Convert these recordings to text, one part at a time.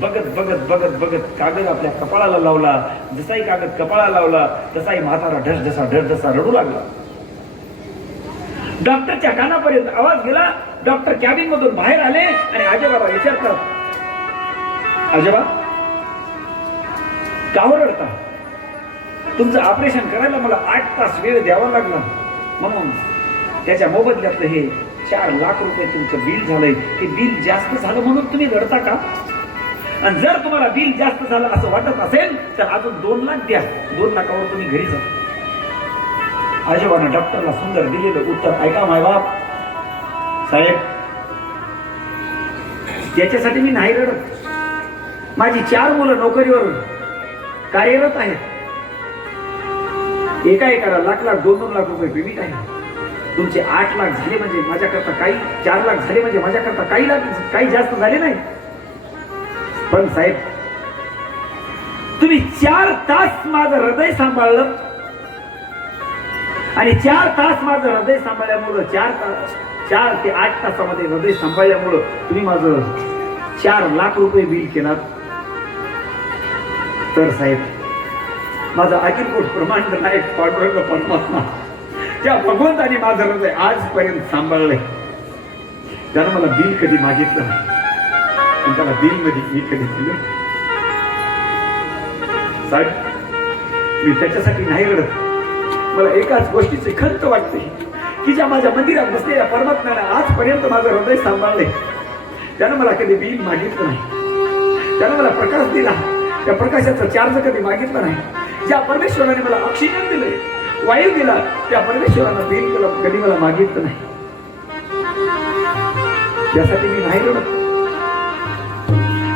बघत बघत बघत बघत कागद आपल्या कपाळाला लावला. जसाही कागद कपाळाला लावला तसाही म्हातारा ढसढसा रडू लागला. डॉक्टरच्या कानापर्यंत आवाज गेला. डॉक्टर कॅबिन मधून बाहेर आले आणि आजोबाला विचारतात, आजोबा का रडता? तुमचं ऑपरेशन करायला मला 8 तास वेळ द्यावा लागला, म्हणून त्याच्या मोबदल्यातलं हे 4 लाख रुपये तुमचं बिल झालंय. हे बिल जास्त झालं म्हणून तुम्ही रडता का? आणि जर तुम्हाला बिल जास्त झालं असं वाटत असेल तर अजून 2 लाख द्या. 2 लाखावर तुम्ही घरी जा. आजोबानं डॉक्टरला सुंदर दिलेलं उत्तर ऐका मायबाप. साहेब, त्याच्यासाठी मी नाही रडत. माझी 4 मुलं नोकरीवर कार्यरत आहेत. एकाला लाख 2-2 लाख रुपये पेमेंट आहे. तुमचे 8 लाख झाले म्हणजे माझ्याकरता काही, 4 लाख झाले म्हणजे माझ्याकरता काही जास्त झाले नाही. पण साहेब, तुम्ही 4 तास माझं हृदय सांभाळलं आणि 4 तास माझं हृदय सांभाळल्यामुळं 4 ते 8 तासामध्ये हृदय सांभाळल्यामुळं तुम्ही माझं 4 लाख रुपये बिल केलात. तर साहेब, माझा अखिलकोट ब्रह्मांड नायक पांडुरंग परमात्मा, त्या भगवंताने माझं हृदय आजपर्यंत सांभाळलंय. त्यानं मला बिल कधी मागितलं नाही, पण त्याला बिल मध्ये मी कधी दिलं. साहेब, मी त्याच्यासाठी नाही रडत. मला एकाच गोष्टीची खंत वाटते की ज्या माझ्या मंदिरात बसलेल्या परमात्म्यानं आजपर्यंत माझं हृदय सांभाळलंय. त्यानं मला कधी बिल मागितलं नाही. त्यानं मला प्रकाश दिला, त्या प्रकाशाचा चार्ज कधी मागितला नाही. ज्या परमेश्वराने मला ऑक्सिजन दिले, वायू दिला, त्या परमेश्वरानं बिल कधी मला मागितलं नाही. त्यासाठी मी नाही रडत.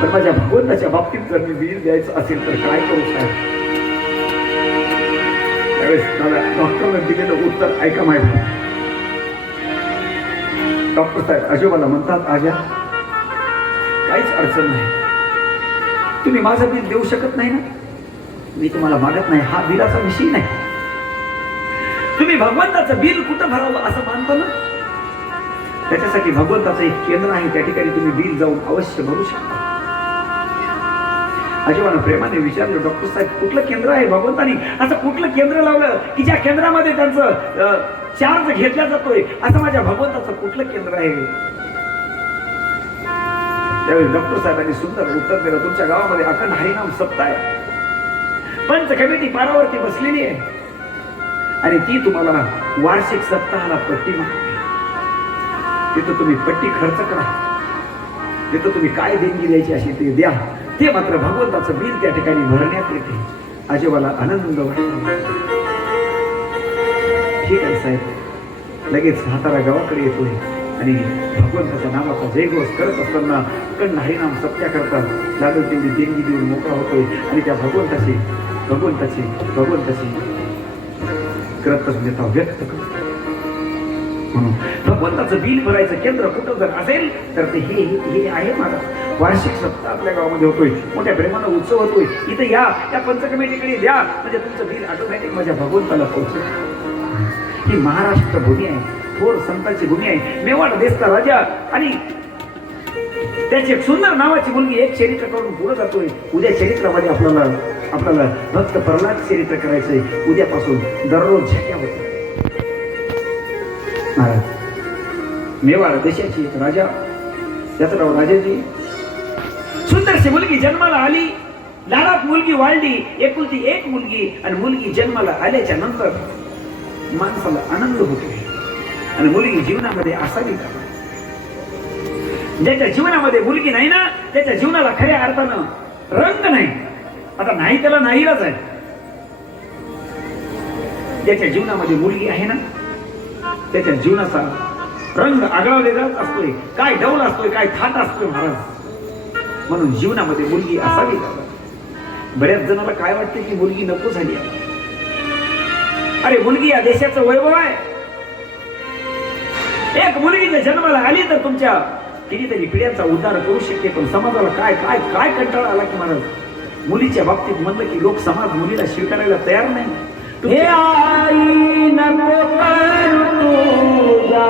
पण माझ्या भगवंताच्या बाबतीत जर मी बिल द्यायचं असेल तर काय करू साहेब? त्यावेळेस मला डॉक्टरने दिलेलं उत्तर ऐका माहिती. डॉक्टर साहेब आजोबाला म्हणतात, आजा काहीच अडचण नाही, तुम्ही माझं बिल देऊ शकत नाही ना, मी तुम्हाला मागत नाही, हा बिलाचा विषय नाही. तुम्ही भगवंताचं बिल कुठं भरावं असं मानतो ना, त्याच्यासाठी भगवंताचं एक केंद्र आहे, त्या ठिकाणी तुम्ही बिल जाऊन अवश्य भरू शकता. आजोबानं प्रेमाने विचारलं, डॉक्टर साहेब कुठलं केंद्र आहे? भगवंतानी असं कुठलं केंद्र लावलं की ज्या केंद्रामध्ये त्यांचं चार्ज घेतला जातोय? असं माझ्या भगवंताचं कुठलं केंद्र आहे? त्यावेळी डॉक्टर साहेबांनी सुंदर उत्तर दिलं, तुमच्या गावामध्ये अखंड हरिनाम सप्ताह आहे, पंच कमिटी पारावरती बसलेली आहे आणि ती तुम्हाला वार्षिक सप्ताहाला पट्टी मागते. तिथं तुम्ही पट्टी खर्च करा, तिथं तुम्ही काय देणगी द्यायची अशी ते द्या. ते मात्र भगवंताचं बिल त्या ठिकाणी भरण्यात येते. आजोबाला आनंद वाटतो. ठीक आहे साहेब. लगेच हाताला गावाकडे येतोय आणि भगवंताच्या नामाचा जयघोष करत असताना अखंड हरिनाम सप्त्या करतात. लागल तेवढी देणगी देऊन मोकळा होतोय आणि त्या भगवंताची कृतज्ञता व्यक्त करतो. म्हणून भगवंताचं बिल भरायचं केंद्र कुठं जर असेल तर ते हे आहे माझा वार्षिक सप्ताह आपल्या गावामध्ये होतोय. मोठ्या प्रेमानं उत्सव होतोय. इथं या त्या पंचकमिटीकडे द्या, म्हणजे तुमचं बिल ऑटोमॅटिक माझ्या भगवंताला पोहोचेल. ही महाराष्ट्र भूमी आहे, थोर संतांची भूमी आहे. मेवाड देशचा राजा आणि त्याची एक सुंदर नावाची मुलगी एक चरित्र करून पुढे जातोय. उद्या चरित्रामध्ये आपल्याला भक्त प्रल्हाद चरित्र करायचंय. उद्यापासून दररोज झटक्या होते. महाराज, मेवाड देशाची राजा, त्याचं नाव राजाजी. सुंदरशी मुलगी जन्माला आली, लाडात मुलगी वाढली, एकुलती एक मुलगी. आणि मुलगी जन्माला आल्याच्या नंतर माणसाला आनंद होतो आणि मुलगी जीवनामध्ये असावी का? ज्याच्या जीवनामध्ये मुलगी नाही ना, त्याच्या जीवनाला खऱ्या अर्थानं रंग नाही. आता नाही त्याला नाहीलाच आहे. ज्याच्या जीवनामध्ये मुलगी आहे ना, त्याच्या जीवनाचा रंग आगळा वेगळाच असतोय. काय डौल असतोय, काय थाट असतोय महाराज. म्हणून जीवनामध्ये मुलगी असावी. बऱ्याच जणांना काय वाटते की मुलगी नको झाली. अरे मुलगी या देशाचं वैभव आहे. एक मुलगी जर जन्माला आली तर तुमच्या कितीतरी पिढ्यांचा उद्धार करू शकते. पण समाजाला काय काय काय कंटाळा आला की महाराज मुलीच्या बाबतीत म्हणलं की लोक समाज मुलीला स्वीकारायला तयार नाही. हे आई नको करू तुझ्या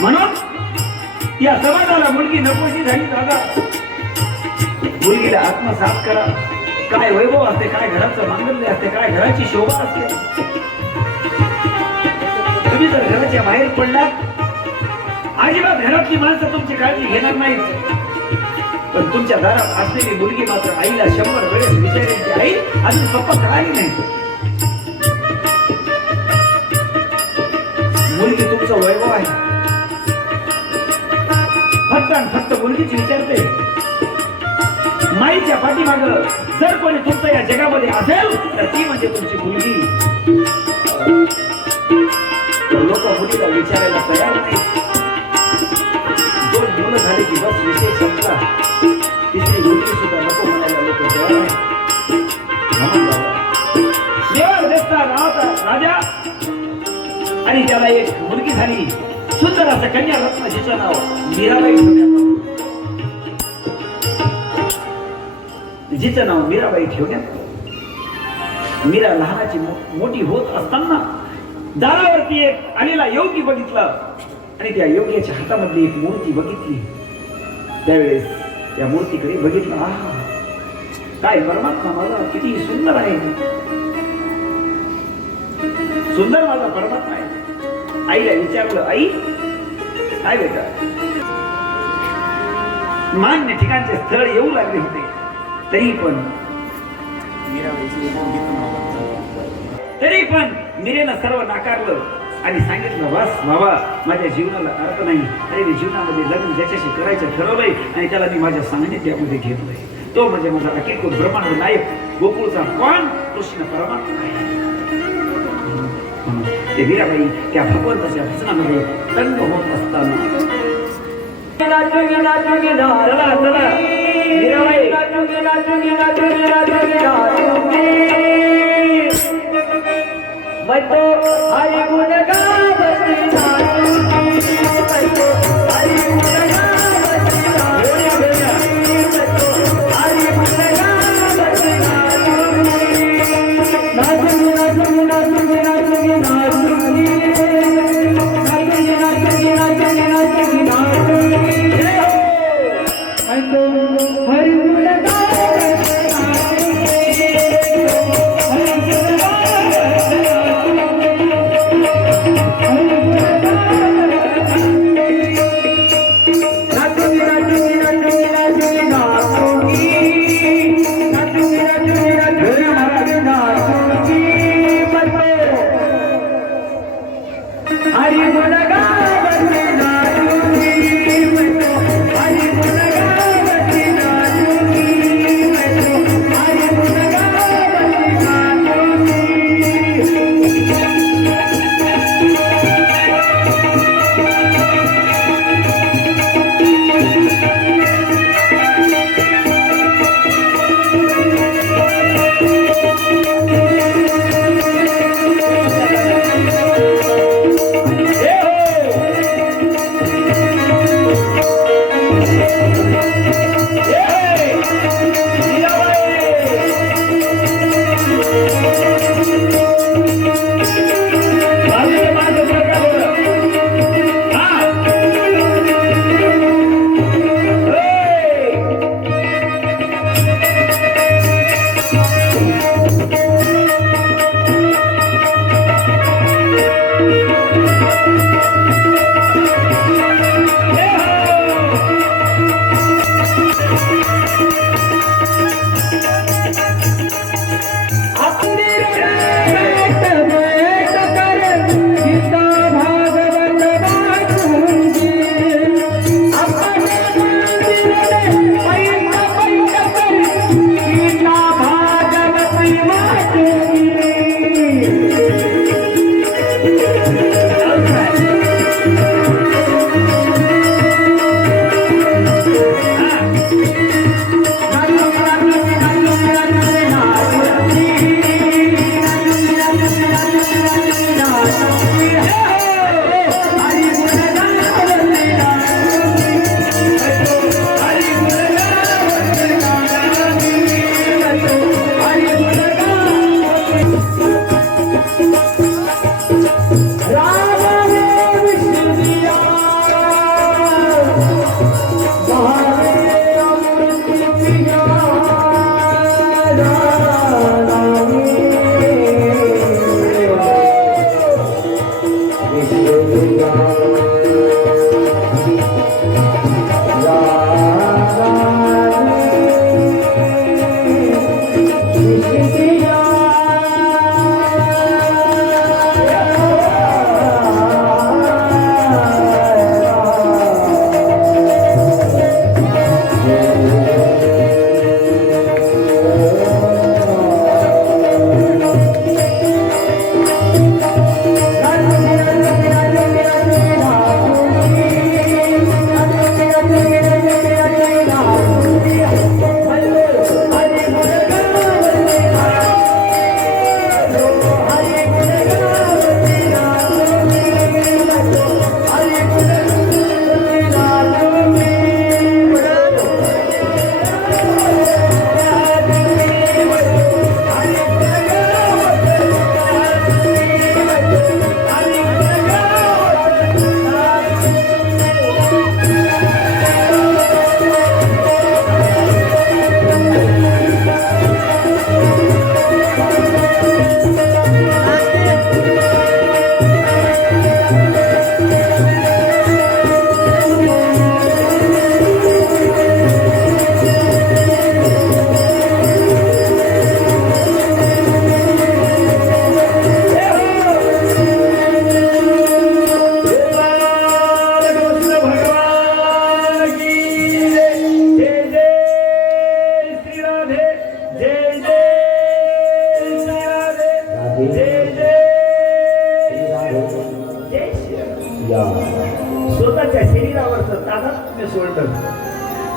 म्हणून या समाजाला मुलगी नकोशी झाली दादा. मुलगीला आत्मसात करा. काय वैभव असते, काय घराचं मांगल्य असते, काय घराची शोभा असते. तुम्ही जर घराच्या बाहेर पडलात, अजिबात घरातली माणसं तुमची काळजी घेणार नाहीत. पण तुमच्या दारात असलेली मुलगी मात्र आईला 100 वेळेस विचारेल की आई अजून पप्पा कळाली नाही. मुलगी तुमचं वैभव आहे. फक्त आणि फक्त मुलगीच विचारते. माईच्या पाठीमाग जर कोणी तुमचं या जगामध्ये असेल तर ती म्हणजे तुमची मुलगी. लोक मुलीला विचारायला तयार नाही. 2 मुलं झाली की बस विषय संपला. तिसरी मुलगी सुद्धा नको म्हणायला लोक तयार नाही. राजा आणि त्याला एक मुलगी झाली. सुंदर असं कन्या रत्न, जिचं नाव मीराबाई ठेवण्यात आलं. जिचं नाव मीराबाई ठेवण्यात आलं. मीरा लहानाची मोठी होत असताना दारावरती एक आलेला योगी बघितला आणि त्या योग्याच्या हातामधली एक मूर्ती बघितली. त्यावेळेस त्या मूर्तीकडे बघितलं. आहा, काय परमात्मा माझा किती सुंदर आहे. सुंदर माझा परमात्मा आहे. आईला विचारलं, आई काय बेटा. मान्य ठिकाणचे स्थळ येऊ लागले होते. तरी पण मीरेनं सर्व नाकारलं आणि सांगितलं, बस बाबा, माझ्या जीवनाला अर्थ नाही. अरे मी जीवनामध्ये लग्न ज्याच्याशी करायचं ठरवलंय आणि त्याला मी माझ्या सान्निध्यामध्ये घेतलंय. तो म्हणजे माझा अखिल ब्रह्मांड नायक, गोकुळचा कोण, कृष्ण परमात्मा आहे. ते मीराबाई त्या भगवंताच्या भजनामध्ये तंग होत असताना हरि गुण स्वतःच्या शरीरावरचं तादात्म्य सोडलं.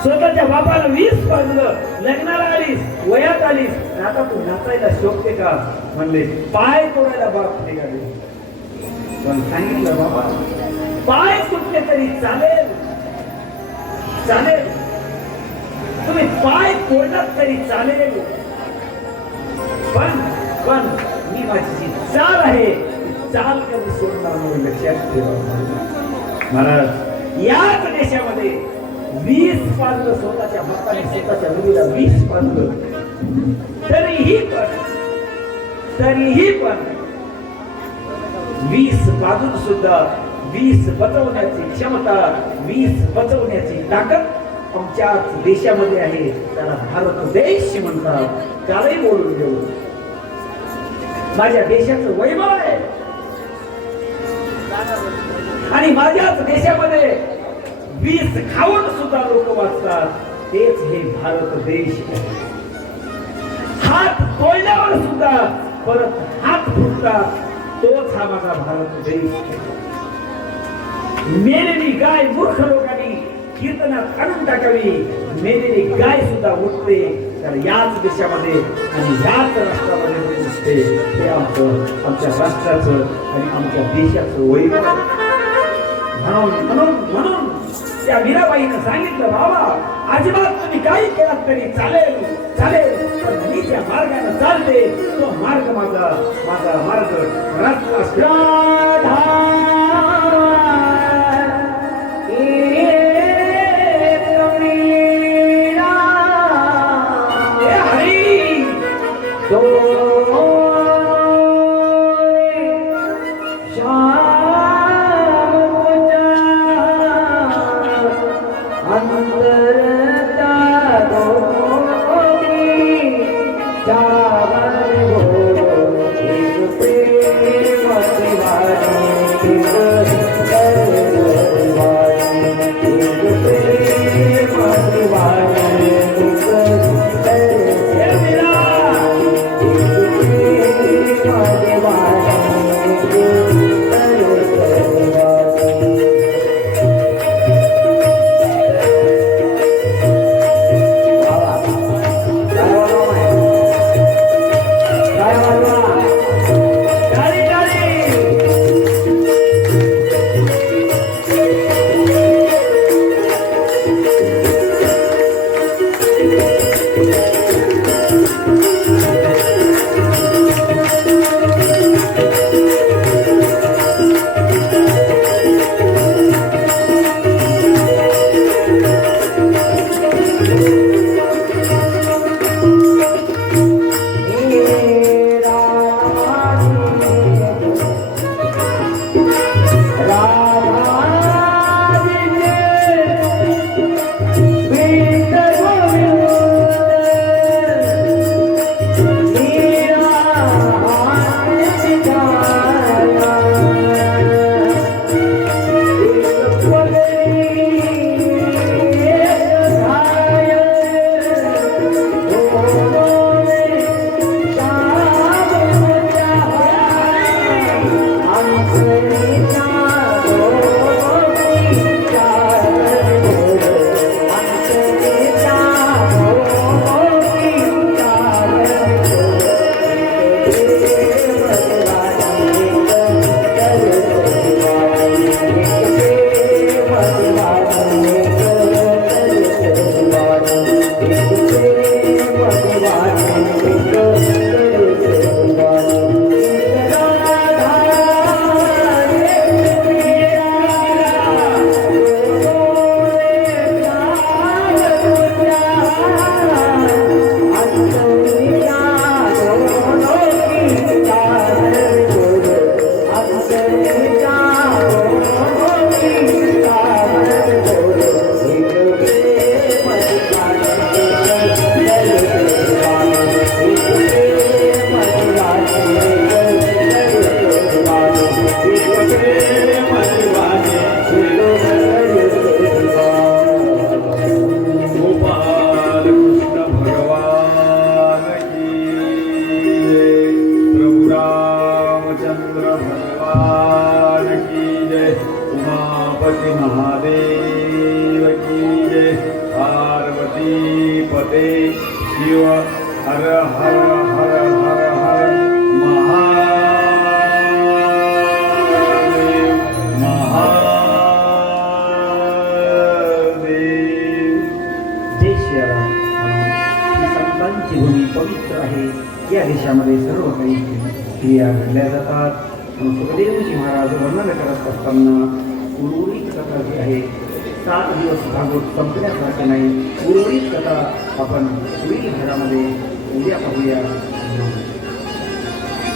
स्वतःच्या बापाला 20 पाजलं, लग्नाला आलीस, वयात आलीस, आता तू नाचायला शोभते का म्हणले. पाय तोडायला बाप निघाले. पण सांगितलं बाबा पाय तुटले तरी चालेल, चालेल, तुम्ही पाय तोडलात तरी चालेल, पण पण मी माझी जी चाल आहे चाल कधी सोडणार नाही, लक्षात ठेवा. महाराज याच देशामध्ये 20 पाजलं, स्वतःच्या बापाने स्वतःच्या मुलीला 20 पाजलं, तरीही पण 20 पाजून सुद्धा 20 बचवण्याची क्षमता, 20 बचवण्याची ताकद आमच्याच देशामध्ये आहे. त्याला भारत देश म्हणतात. त्यालाही बोलून देऊ, माझ्या देशाचं वैभव आहे आणि माझ्याच देशामध्ये 20 खाऊन सुद्धा लोक वाचतात. तेच हे भारत देश आहे. हात तोडल्यावर सुद्धा परत हात फुटतात, तोच हा माझा भारत देश आहे. मेलेली गाय मूर्ख लोकांनी कीर्तनात काढून टाकावी, मेलेली गाय सुद्धा उठते. तर याच देशामध्ये आणि याच राष्ट्रामध्ये उठते. हे आमच्या राष्ट्राचं आणि आमच्या देशाचं वैभव. म्हणून म्हणून म्हणून त्या मीराबाईनं सांगितलं, बाबा अजिबात तुम्ही काही केलात तरी चालेल, चालेल, पण मी ज्या मार्गाने चालते तो मार्ग माझा माझा मार्ग राधा. उमापति महादेव की जय। पार्वती पते शिव हर हर हर हर हर महादेव महादेव। जय श्रीराम. ही संतांची भूमी पवित्र आहे. या देशामध्ये सर्व काही क्रिया घडल्या जातात. सुखदेवजी महाराज वर्णन करत असताना उर्वरित कथा जी आहे 7 दिवस भागवत संपण्यासारखे नाही. उर्वरित कथा आपण पुढील भागामध्ये उद्या पाहूया.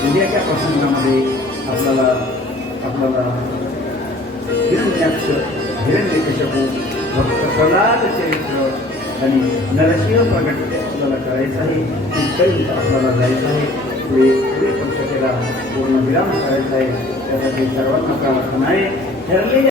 उद्याच्या प्रसंगामध्ये आपल्याला हिरण्याक्ष हिरण्यकश्यपू भक्त प्रल्हाद चरित्र आणि नरसिंह प्रगट आपल्याला करायचं आहे. तिथेही आपल्याला जायचं आहे. पुढे पक्षतेला पूर्ण विराम करायचा आहे. त्यासाठी सर्वांना प्रार्थना आहे. ठरलेल्या